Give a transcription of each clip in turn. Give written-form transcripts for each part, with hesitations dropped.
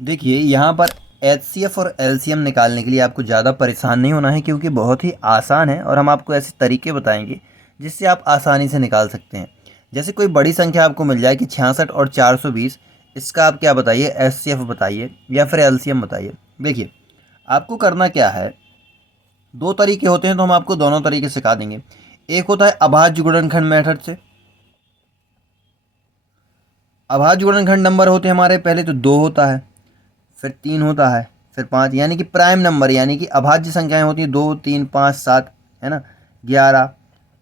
देखिए यहाँ पर एचसीएफ और एलसीएम निकालने के लिए आपको ज़्यादा परेशान नहीं होना है, क्योंकि बहुत ही आसान है और हम आपको ऐसे तरीके बताएंगे जिससे आप आसानी से निकाल सकते हैं। जैसे कोई बड़ी संख्या आपको मिल जाए कि 66 और 420, इसका आप क्या बताइए, एचसीएफ बताइए या फिर एलसीएम बताइए। देखिए आपको करना क्या है, दो तरीके होते हैं तो हम आपको दोनों तरीके सिखा देंगे। एक होता है अभाज्य गुणनखंड मेथड से। अभाज्य गुणनखंड नंबर होते हैं हमारे, पहले तो 2 होता है, फिर 3 होता है, फिर 5, यानी कि प्राइम नंबर, यानी कि अभाज्य संख्याएं होती हैं 2, 3, 5, 7, है ना, 11,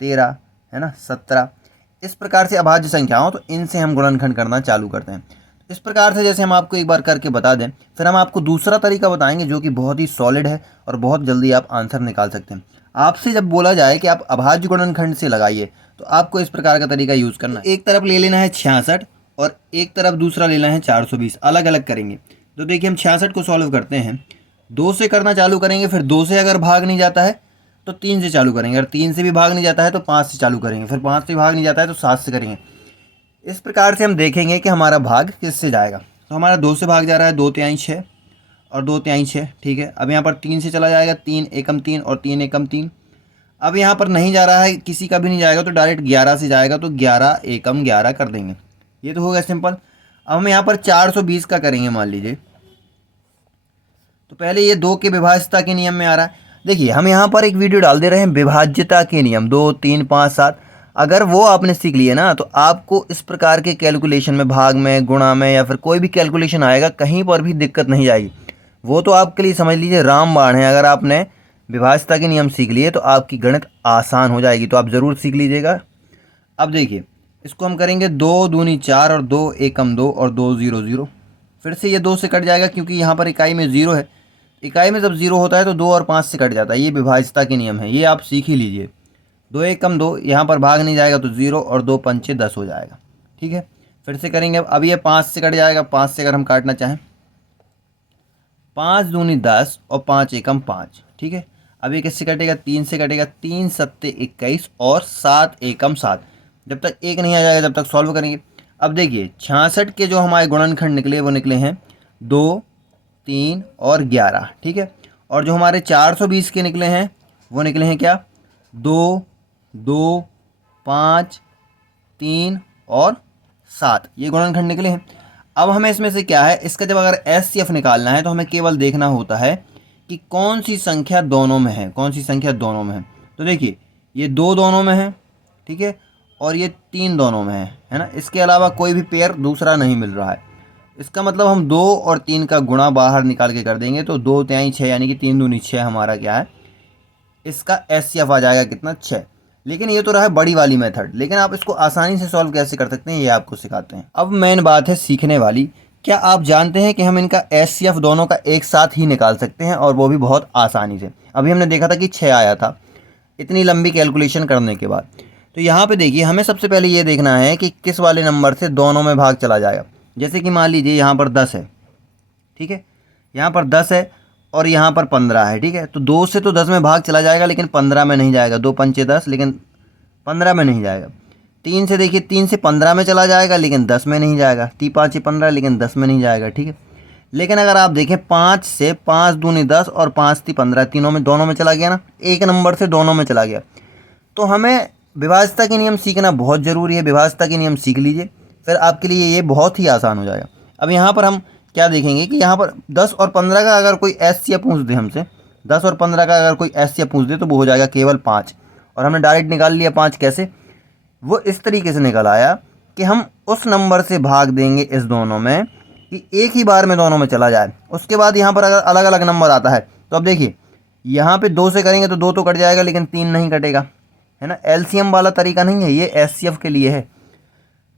13, है ना, 17। इस प्रकार से अभाज्य संख्या हो तो इनसे हम गुणनखंड करना चालू करते हैं। इस प्रकार से जैसे हम आपको एक बार करके बता दें, फिर हम आपको दूसरा तरीका बताएंगे जो कि बहुत ही सॉलिड है और बहुत जल्दी आप आंसर निकाल सकते हैं। आपसे जब बोला जाए कि आप अभाज्य गुणनखंड से लगाइए तो आपको इस प्रकार का तरीका यूज़ करना है। एक तरफ ले लेना है 66 और एक तरफ दूसरा लेना है 420, अलग अलग करेंगे। तो देखिए हम 66 को सॉल्व करते हैं, 2 से करना चालू करेंगे, फिर 2 से अगर भाग नहीं जाता है तो 3 से चालू करेंगे, अगर 3 से भी भाग नहीं जाता है तो 5 से चालू करेंगे, फिर 5 से भाग नहीं जाता है तो 7 से करेंगे। इस प्रकार से हम देखेंगे कि हमारा भाग किससे जाएगा। तो हमारा 2 से भाग जा रहा है, 2 तिहाई 6 और 2 तिहाई 6, ठीक है। अब यहाँ पर 3 से चला जाएगा, 3 एकम 3 और 3 एकम 3। अब यहाँ पर नहीं जा रहा है, किसी का भी नहीं जाएगा तो डायरेक्ट 11 से जाएगा, तो 11 एकम 11 कर देंगे। ये तो हो गया सिंपल। अब हम यहाँ पर 420 का करेंगे, मान लीजिए। तो पहले ये 2 के विभाज्यता के नियम में आ रहा है। देखिए हम यहाँ पर एक वीडियो डाल दे रहे हैं, विभाज्यता के नियम 2, 3, 5, 7। अगर वो आपने सीख लिए ना तो आपको इस प्रकार के कैलकुलेशन में, भाग में, गुणा में या फिर कोई भी कैलकुलेशन आएगा, कहीं पर भी दिक्कत नहीं आएगी। वो तो आपके लिए समझ लीजिए रामबाण है। अगर आपने विभाज्यता के नियम सीख लिए तो आपकी गणित आसान हो जाएगी, तो आप ज़रूर सीख लीजिएगा। अब देखिए इसको हम करेंगे 2 दूनी 4 और 2 एकम 2 और 2 0 0। फिर से ये 2 से कट जाएगा, क्योंकि यहाँ पर इकाई में 0 है। इकाई में जब 0 होता है तो 2 और 5 से कट जाता है। ये विभाज्यता के नियम है, ये आप सीख ही लीजिए। 2 एकम 2, यहाँ पर भाग नहीं जाएगा तो 0 और 2 पंचे 10 हो जाएगा, ठीक है। फिर से करेंगे, अब ये 5 से कट जाएगा, 5 से अगर हम काटना चाहें, 5 दूनी 10 और 5 एकम 5, ठीक है। अब ये किससे कटेगा, 3 से कटेगा, 3 सत्ते 21 और 7 एकम 7। जब तक 1 नहीं आ जाएगा जब तक सॉल्व करेंगे। अब देखिए 66 के जो हमारे गुणनखंड निकले वो निकले हैं 2, 3 और 11, ठीक है। और जो हमारे 420 के निकले हैं वो निकले हैं क्या, 2, 2, 5, 3 और 7, ये गुणनखंड निकले हैं। अब हमें इसमें से क्या है, इसका जब अगर एचसीएफ निकालना है तो हमें केवल देखना होता है कि कौन सी संख्या दोनों में है, कौन सी संख्या दोनों में है। तो देखिए ये 2 दोनों में है, ठीक है, और ये 3 दोनों में है ना। इसके अलावा कोई भी पेयर दूसरा नहीं मिल रहा है। इसका मतलब हम 2 और 3 का गुणा बाहर निकाल के कर देंगे तो 2 तिहाई 6, यानी कि 3 दूनी 6 हमारा क्या है, इसका एचसीएफ आ जाएगा कितना, 6। लेकिन ये तो रहा है बड़ी वाली मेथड, लेकिन आप इसको आसानी से सॉल्व कैसे कर सकते हैं ये आपको सिखाते हैं। अब मेन बात है सीखने वाली, क्या आप जानते हैं कि हम इनका एचसीएफ दोनों का एक साथ ही निकाल सकते हैं, और वो भी बहुत आसानी से। अभी हमने देखा था कि 6 आया था इतनी लंबी कैलकुलेशन करने के बाद। तो यहाँ पे देखिए हमें सबसे पहले ये देखना है कि किस वाले नंबर से दोनों में भाग चला जाएगा। जैसे कि मान लीजिए यहाँ पर 10 है, ठीक है, यहाँ पर 10 है और यहाँ पर 15 है, ठीक है। तो 2 से तो 10 में भाग चला जाएगा लेकिन 15 में नहीं जाएगा, 2 पंचे 10 लेकिन 15 में नहीं जाएगा। 3 से देखिए, 3 से 15 में चला जाएगा लेकिन 10 में नहीं जाएगा, 3 5 15 लेकिन 10 में नहीं जाएगा, ठीक है। लेकिन अगर आप देखें 5 से, 5 दूनी 10 और 5 3 15, तीनों में, दोनों में चला गया ना, एक नंबर से दोनों में चला गया। तो हमें विभाज्यता के नियम सीखना बहुत ज़रूरी है। विभाज्यता के नियम सीख लीजिए, फिर आपके लिए ये बहुत ही आसान हो जाएगा। अब यहाँ पर हम क्या देखेंगे कि यहाँ पर 10 और 15 का अगर कोई एचसीएफ पूछ दे हमसे, 10 और 15 का अगर कोई एचसीएफ पूछ दे तो वो हो जाएगा केवल 5। और हमने डायरेक्ट निकाल लिया 5। कैसे, वो इस तरीके से निकल आया कि हम उस नंबर से भाग देंगे इस दोनों में कि एक ही बार में दोनों में चला जाए। उसके बाद यहाँ पर अगर अलग अलग नंबर आता है तो अब देखिए यहाँ पे 2 से करेंगे तो 2 तो कट जाएगा लेकिन 3 नहीं कटेगा, है ना। एलसीएम वाला तरीका नहीं है ये, एचसीएफ के लिए है।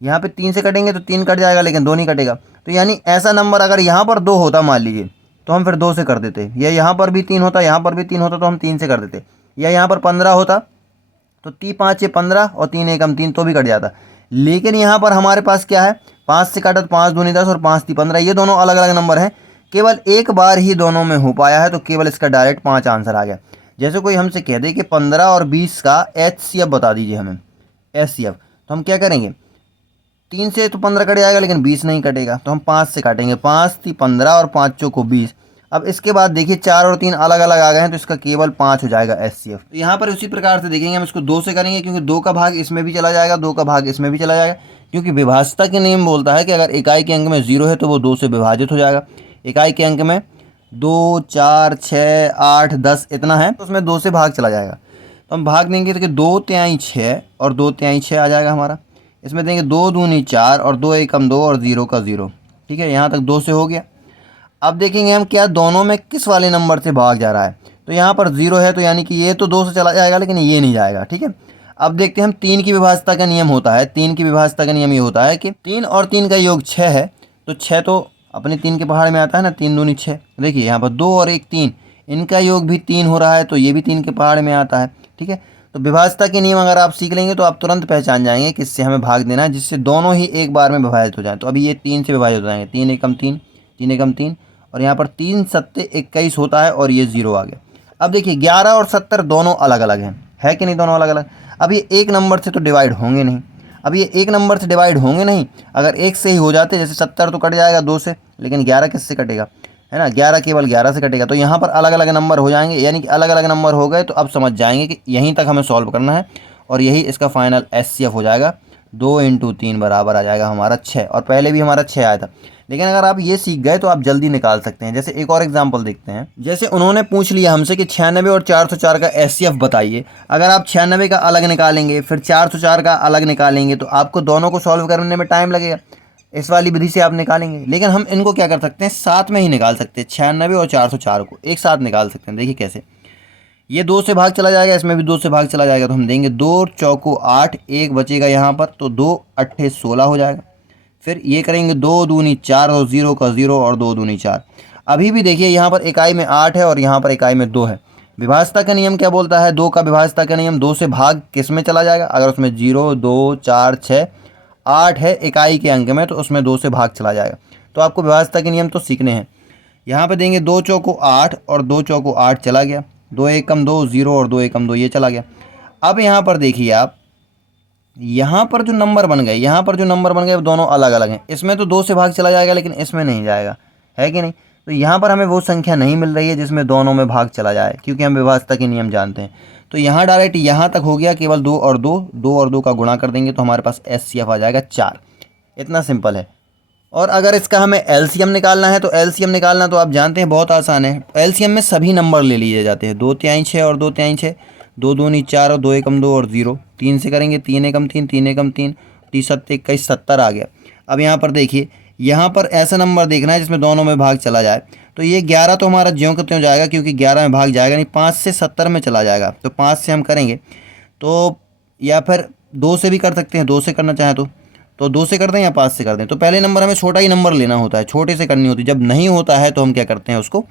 यहाँ पे 3 से कटेंगे तो 3 कट जाएगा लेकिन 2 नहीं कटेगा। तो यानी ऐसा नंबर अगर यहाँ पर 2 होता मान लीजिए तो हम फिर 2 से कर देते, या यहाँ पर भी 3 होता, यहाँ पर भी 3 होता तो हम 3 से कर देते, या यहाँ पर 15 होता तो 3 5 15 और 3 एकम 3 तो भी कट जाता। लेकिन यहाँ पर हमारे पास क्या है, 5 से काटा तो 5 दूनी 10 और 5 3 15, ये दोनों अलग अलग नंबर हैं। केवल एक बार ही दोनों में हो पाया है तो केवल इसका डायरेक्ट 5 आंसर आ गया। जैसे कोई हमसे कह दे कि 15 और 20 का एचसीएफ बता दीजिए हमें, एचसीएफ, तो हम क्या करेंगे, 3 से तो 15 कट जाएगा लेकिन 20 नहीं कटेगा, तो हम 5 से काटेंगे। 5 3 15 और 5 चौको 20। अब इसके बाद देखिए 4 और 3 अलग अलग आ गए हैं, तो इसका केवल 5 हो जाएगा एचसीएफ। तो यहाँ पर उसी प्रकार से देखेंगे, हम इसको 2 से करेंगे क्योंकि 2 का भाग इसमें भी चला जाएगा, 2 का भाग इसमें भी चला जाएगा, क्योंकि विभाज्यता के नियम बोलता है कि अगर इकाई के अंक में 0 है तो वो 2 से विभाजित हो जाएगा। इकाई के अंक में 2 4 6 8 10 इतना है, तो उसमें 2 से भाग चला जाएगा। तो हम भाग देंगे तो कि 2 तिहाई 6 और 2 तिहाई 6 आ जाएगा हमारा। इसमें देंगे 2 दूनी 4 और 2 एकम 2 और 0 का 0। ठीक है, यहाँ तक 2 से हो गया। अब देखेंगे हम क्या दोनों में किस वाले नंबर से भाग जा रहा है। तो यहाँ पर 0 है, तो यानी कि ये तो 2 से चला जाएगा लेकिन ये नहीं जाएगा। ठीक है, अब देखते हैं हम 3 की विभाज्यता का नियम होता है। 3 की विभाज्यता का नियम ये होता है कि 3 और 3 का योग 6 है, तो 6 तो अपने 3 के पहाड़ में आता है ना, 3 दूनी 6। देखिए यहाँ पर 2 और 1 3, इनका योग भी 3 हो रहा है, तो ये भी 3 के पहाड़ में आता है। ठीक है, तो विभाज्यता के नियम अगर आप सीख लेंगे तो आप तुरंत पहचान जाएंगे किससे हमें भाग देना है, जिससे दोनों ही एक बार में विभाजित हो जाए। तो अभी ये 3 से विभाजित हो जाएंगे, 3 एकम 3, 3 एकम 3, और यहाँ पर 3 सत्ते 21 होता है और ये 0 आ गया। अब देखिए 11 और 70 दोनों अलग अलग हैं, है कि नहीं, दोनों अलग अलग। अब ये एक नंबर से तो डिवाइड होंगे नहीं, अब ये एक नंबर से डिवाइड होंगे नहीं। अगर एक से ही हो जाते, जैसे 70 तो कट जाएगा 2 से, लेकिन 11 किससे कटेगा, है ना, 11 केवल 11 से कटेगा। तो यहाँ पर अलग अलग नंबर हो जाएंगे, यानी कि अलग अलग नंबर हो गए, तो अब समझ जाएंगे कि यहीं तक हमें सॉल्व करना है और यही इसका फाइनल एचसीएफ हो जाएगा। 2 × 3 बराबर आ जाएगा हमारा 6, और पहले भी हमारा 6 आया था। लेकिन अगर आप ये सीख गए तो आप जल्दी निकाल सकते हैं। जैसे एक और एग्जांपल देखते हैं। जैसे उन्होंने पूछ लिया हमसे कि 96 और 404 का एचसीएफ बताइए। अगर आप 96 का अलग निकालेंगे फिर 404 का अलग निकालेंगे तो आपको दोनों को सॉल्व करने में टाइम लगेगा। इस वाली विधि से आप निकालेंगे, लेकिन हम इनको क्या कर सकते हैं, साथ में ही निकाल सकते हैं। 96 और 404 को एक साथ निकाल सकते हैं। देखिए कैसे, ये 2 से भाग चला जाएगा, इसमें भी 2 से भाग चला जाएगा, तो हम देंगे 2 चौको 8, एक बचेगा यहाँ पर, तो 2 अट्ठे 16 हो जाएगा। फिर ये करेंगे 2 दूनी 4 और 0 का 0 और 2 दूनी 4। अभी भी देखिए यहाँ पर इकाई में 8 है और यहाँ पर इकाई में 2 है। विभाज्यता का नियम क्या बोलता है, 2 का विभाज्यता का नियम 2 से भाग किस में चला जाएगा, अगर उसमें 0 2 4 6 8 है इकाई के अंक में, तो उसमें 2 से भाग चला जाएगा। तो आपको विभाज्यता के नियम तो सीखने हैं। यहाँ पे देंगे 2 चौको 8 और 2 चौको 8 चला गया, 2 एकम 2 0 और 2 एकम 2 ये चला गया। अब यहाँ पर देखिए आप, यहाँ पर जो नंबर बन गए, यहाँ पर जो नंबर बन गए वो दोनों अलग अलग हैं। इसमें तो 2 से भाग चला जाएगा लेकिन इसमें नहीं जाएगा, है कि नहीं। तो यहाँ पर हमें वो संख्या नहीं मिल रही है जिसमें दोनों में भाग चला जाए, क्योंकि हम विभाज्यता के नियम जानते हैं। तो यहाँ डायरेक्ट यहाँ तक हो गया, केवल 2 और 2, 2 और 2 का गुणा कर देंगे तो हमारे पास एचसीएफ आ जाएगा 4। इतना सिंपल है। और अगर इसका हमें एलसीएम निकालना है, तो एलसीएम निकालना तो आप जानते हैं बहुत आसान है। एलसीएम में सभी नंबर ले लिए जाते हैं, 2 तिहाई 6 और 2 तिहाई 6, 2 दूनी 4 और 2 एकम 2 और 0। 3 से करेंगे, 3 एकम 3, 3 एकम 3, 3 सत्ते 21, 70 आ गया। अब यहाँ पर देखिए, यहाँ पर ऐसा नंबर देखना है जिसमें दोनों में भाग चला जाए। तो ये 11 तो हमारा ज्यों का त्यों जाएगा, क्योंकि 11 में भाग जाएगा नहीं, 5 से 70 में चला जाएगा। तो 5 से हम करेंगे तो, या फिर 2 से भी कर सकते हैं, 2 से करना चाहें तो 2 से कर दें या 5 से कर दें। तो पहले नंबर हमें छोटा ही नंबर लेना होता है, छोटे से करनी होती है। जब नहीं होता है तो हम क्या करते हैं, उसको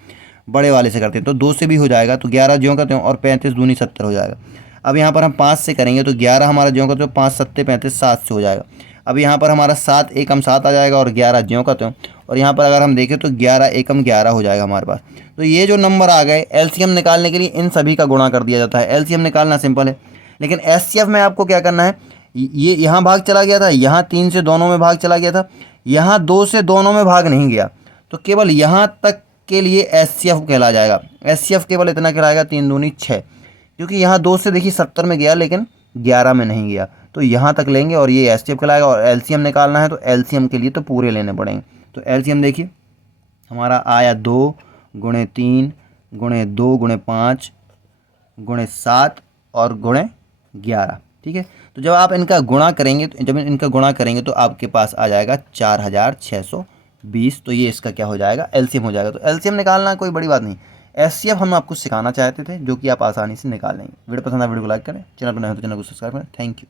बड़े वाले से करते हैं। तो 2 से भी हो जाएगा, तो 11 ज्यों का त्यों, और 35 दूनी 70 हो जाएगा। अब यहाँ पर हम 5 से करेंगे तो 11 हमारा ज्यों का त्यों, 5 सत्ते 35, 7 से हो जाएगा। अब यहाँ पर हमारा 7 एकम 7 आ जाएगा और 11 ज्यों का त्यों, और यहाँ पर अगर हम देखें तो 11 एकम 11 हो जाएगा हमारे पास। तो ये जो नंबर आ गए, एलसीएम निकालने के लिए इन सभी का गुणा कर दिया जाता है। एलसीएम निकालना सिंपल है, लेकिन एचसीएफ में आपको क्या करना है, ये यहाँ भाग चला गया था, यहाँ 3 से दोनों में भाग चला गया था, यहाँ 2 से दोनों में भाग नहीं गया, तो केवल यहाँ तक के लिए एचसीएफ कहला जाएगा। एचसीएफ केवल इतना कहलाएगा, 3 दूनी 6, क्योंकि यहाँ 2 से देखिए 70 में गया लेकिन 11 में नहीं गया, तो यहाँ तक लेंगे और ये एचसीएफ कहलाएगा। और एलसीएम निकालना है तो एलसीएम के लिए तो पूरे लेने पड़ेंगे। तो एलसीएम देखिए हमारा आया 2 × 3 × 2 × 5 × 7 और × 11। ठीक है, तो जब आप इनका गुणा करेंगे, तो आपके पास आ जाएगा 4620। तो ये इसका क्या हो जाएगा, एलसीएम हो जाएगा। तो एलसीएम निकालना कोई बड़ी बात नहीं। एचसीएफ हम आपको सिखाना चाहते थे, जो कि आप आसानी से निकाल लेंगे। वीडियो पसंद आए वीडियो को लाइक करें, चैनल पर नए हो तो चैनल को सब्सक्राइब करें। Thank you.